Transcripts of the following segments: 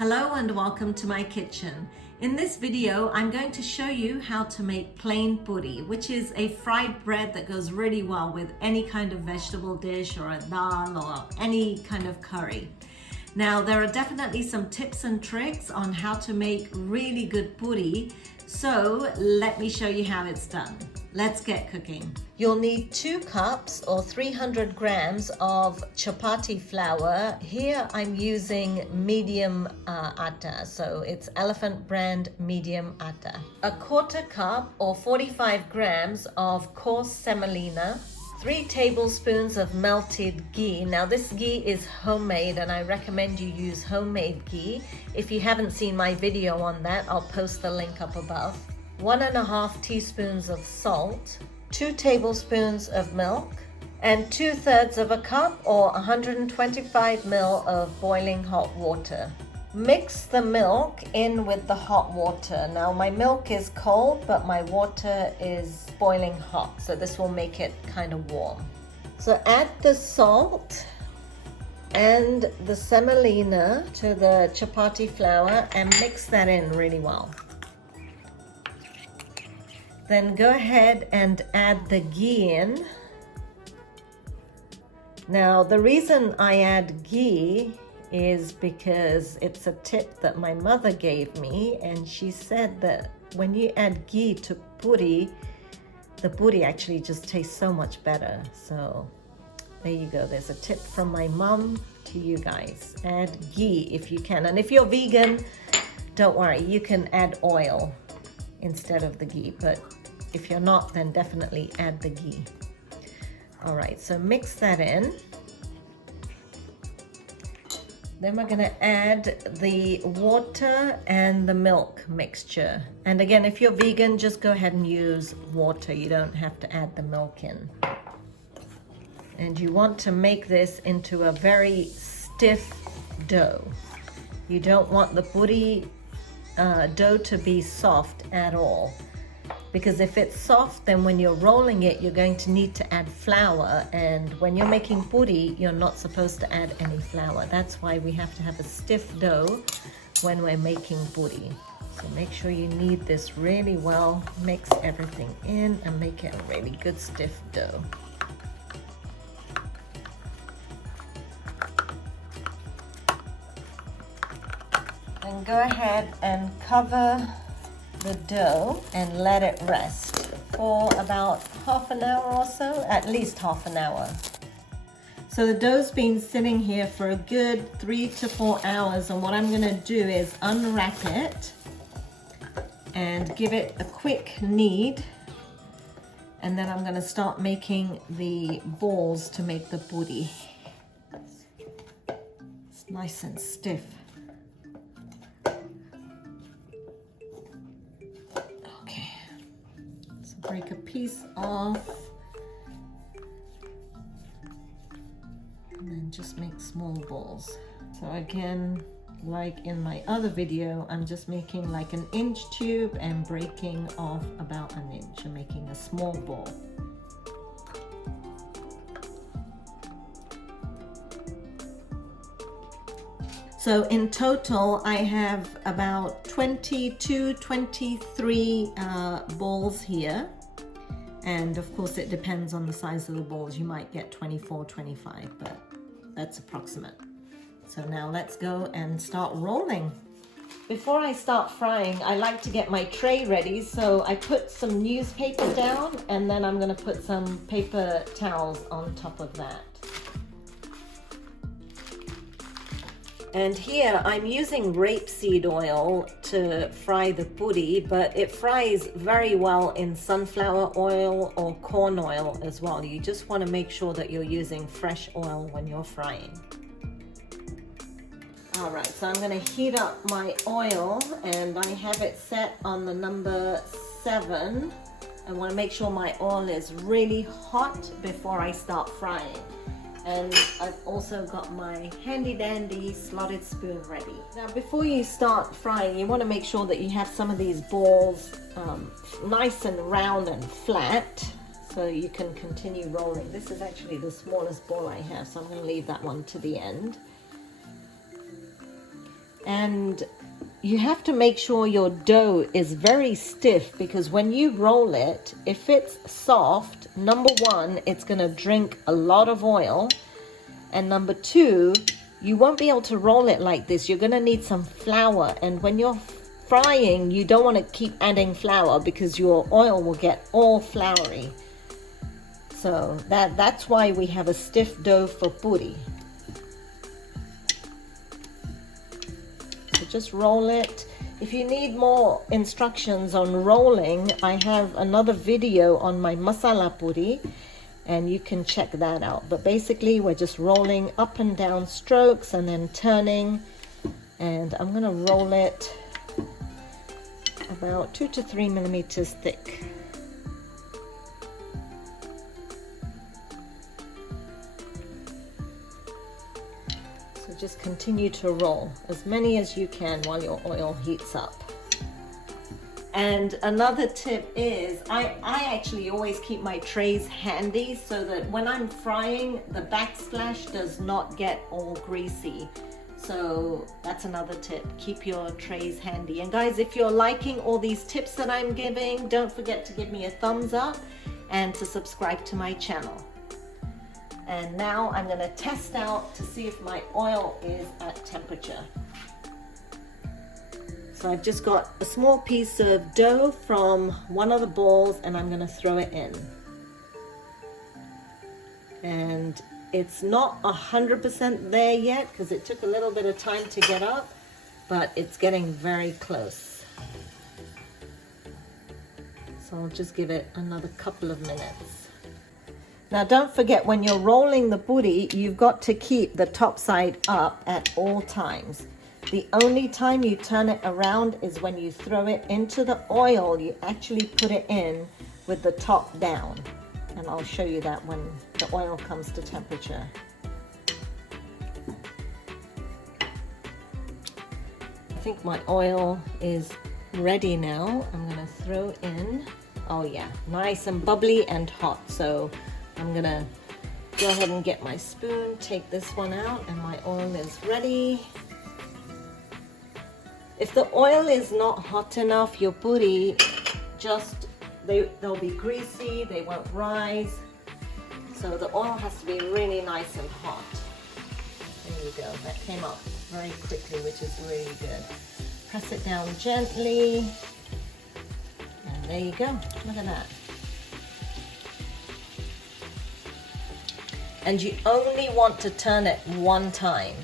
Hello and welcome to my kitchen. In this video, I'm going to show you how to make plain puri, which is a fried bread that goes really well with any kind of vegetable dish or a dal or any kind of curry. Now, there are definitely some tips and tricks on how to make really good puri, so let me show you how it's done. Let's get cooking. You'll need 2 cups or 300 grams of chapati flour. Here I'm using medium atta, so it's Elephant brand medium atta. A 1/4 cup or 45 grams of coarse semolina. 3 tablespoons of melted ghee. Now this ghee is homemade and I recommend you use homemade ghee. If you haven't seen my video on that, I'll post the link up above. 1½ teaspoons of salt, 2 tablespoons of milk, and 2/3 of a cup or 125 ml of boiling hot water. Mix the milk in with the hot water. Now my milk is cold, but my water is boiling hot, so this will make it kind of warm. So add the salt and the semolina to the chapati flour and mix that in really well. Then go ahead and add the ghee in. Now the reason I add ghee is because it's a tip that my mother gave me, and she said that when you add ghee to puri, the puri actually just tastes so much better. So there you go, there's a tip from my mom to you guys. Add ghee if you can, and if you're vegan, don't worry, you can add oil instead of the ghee, but if you're not, then definitely add the ghee. All right, so mix that in. Then we're gonna add the water and the milk mixture. And again, if you're vegan, just go ahead and use water. You don't have to add the milk in. And you want to make this into a very stiff dough. You don't want the puri dough to be soft at all. Because if it's soft, then when you're rolling it, you're going to need to add flour. And when you're making puri, you're not supposed to add any flour. That's why we have to have a stiff dough when we're making puri. So make sure you knead this really well, mix everything in and make it a really good stiff dough. Then go ahead and cover the dough and let it rest for about half an hour or so, at least half an hour. So the dough's been sitting here for a good 3 to 4 hours, and what I'm going to do is unwrap it and give it a quick knead, and then I'm going to start making the balls to make the puri. It's nice and stiff. Break a piece off and then just make small balls. So again, like in my other video, I'm just making like an inch tube and breaking off about an inch and making a small ball. So in total, I have about 22, 23 balls here. And of course, it depends on the size of the balls. You might get 24, 25, but that's approximate. So now let's go and start rolling. Before I start frying, I like to get my tray ready. So I put some newspaper down, and then I'm gonna put some paper towels on top of that. And here I'm using rapeseed oil to fry the puri, but it fries very well in sunflower oil or corn oil as well. You just want to make sure that you're using fresh oil when you're frying. All right, so I'm going to heat up my oil, and I have it set on the number 7. I want to make sure my oil is really hot before I start frying. And I've also got my handy dandy slotted spoon ready. Now before you start frying, you want to make sure that you have some of these balls nice and round and flat so you can continue rolling. This is actually the smallest ball I have, so I'm going to leave that one to the end. And you have to make sure your dough is very stiff, because when you roll it, if it's soft, number one, it's going to drink a lot of oil. And number two, you won't be able to roll it like this. You're going to need some flour. And when you're frying, you don't want to keep adding flour because your oil will get all floury. So that's why we have a stiff dough for puri. So just roll it. If you need more instructions on rolling, I have another video on my masala puri, and you can check that out. But basically, we're just rolling up and down strokes and then turning. And I'm going to roll it about 2 to 3 millimeters thick. So just continue to roll as many as you can while your oil heats up. And another tip is I actually always keep my trays handy so that when I'm frying, the backsplash does not get all greasy. So that's another tip. Keep your trays handy. And guys, if you're liking all these tips that I'm giving, don't forget to give me a thumbs up and to subscribe to my channel. And now I'm going to test out to see if my oil is at temperature. So I've just got a small piece of dough from one of the balls, and I'm going to throw it in. And it's not 100% there yet because it took a little bit of time to get up, but it's getting very close. So I'll just give it another couple of minutes. Now don't forget, when you're rolling the puri, you've got to keep the top side up at all times. The only time you turn it around is when you throw it into the oil. You actually put it in with the top down. And I'll show you that when the oil comes to temperature. I think my oil is ready now. I'm going to throw in, oh yeah, nice and bubbly and hot. So I'm going to go ahead and get my spoon, take this one out, and my oil is ready. If the oil is not hot enough, your puri they'll be greasy, they won't rise. So the oil has to be really nice and hot. There you go, that came up very quickly, which is really good. Press it down gently, and there you go, look at that. And you only want to turn it one time.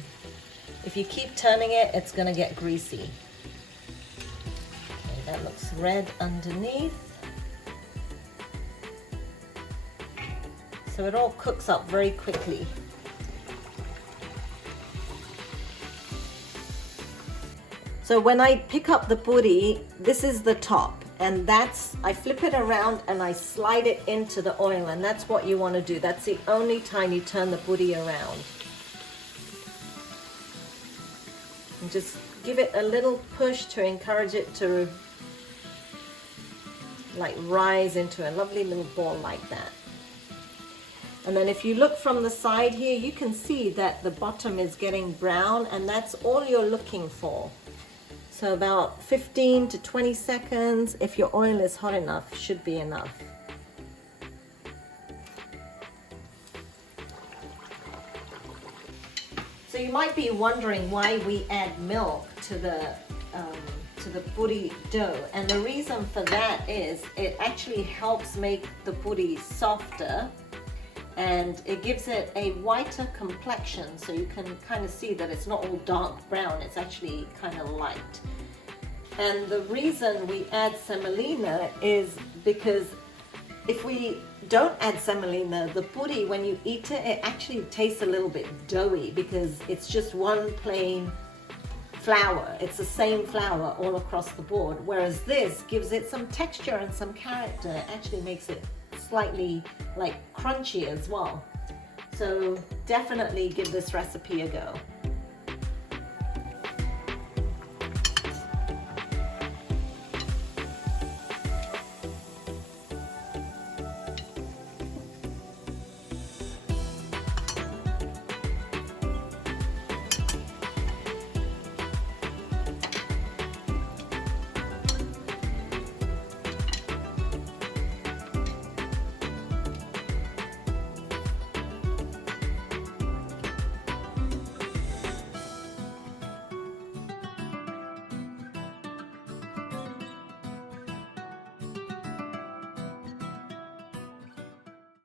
If you keep turning it, it's gonna get greasy. Okay, that looks red underneath. So it all cooks up very quickly. So when I pick up the puri, this is the top, and I flip it around and I slide it into the oil, and that's what you want to do. That's the only time you turn the puri around. And just give it a little push to encourage it to like rise into a lovely little ball like that. And then if you look from the side here, you can see that the bottom is getting brown, and that's all you're looking for. So about 15 to 20 seconds, if your oil is hot enough, should be enough. So you might be wondering why we add milk to the puri dough, and the reason for that is it actually helps make the puri softer, and it gives it a whiter complexion, so you can kind of see that it's not all dark brown, it's actually kind of light. And the reason we add semolina is because if we don't add semolina, the puri, when you eat it, it actually tastes a little bit doughy because it's just one plain flour. It's the same flour all across the board, whereas this gives it some texture and some character. It actually makes it slightly like crunchy as well. So definitely give this recipe a go.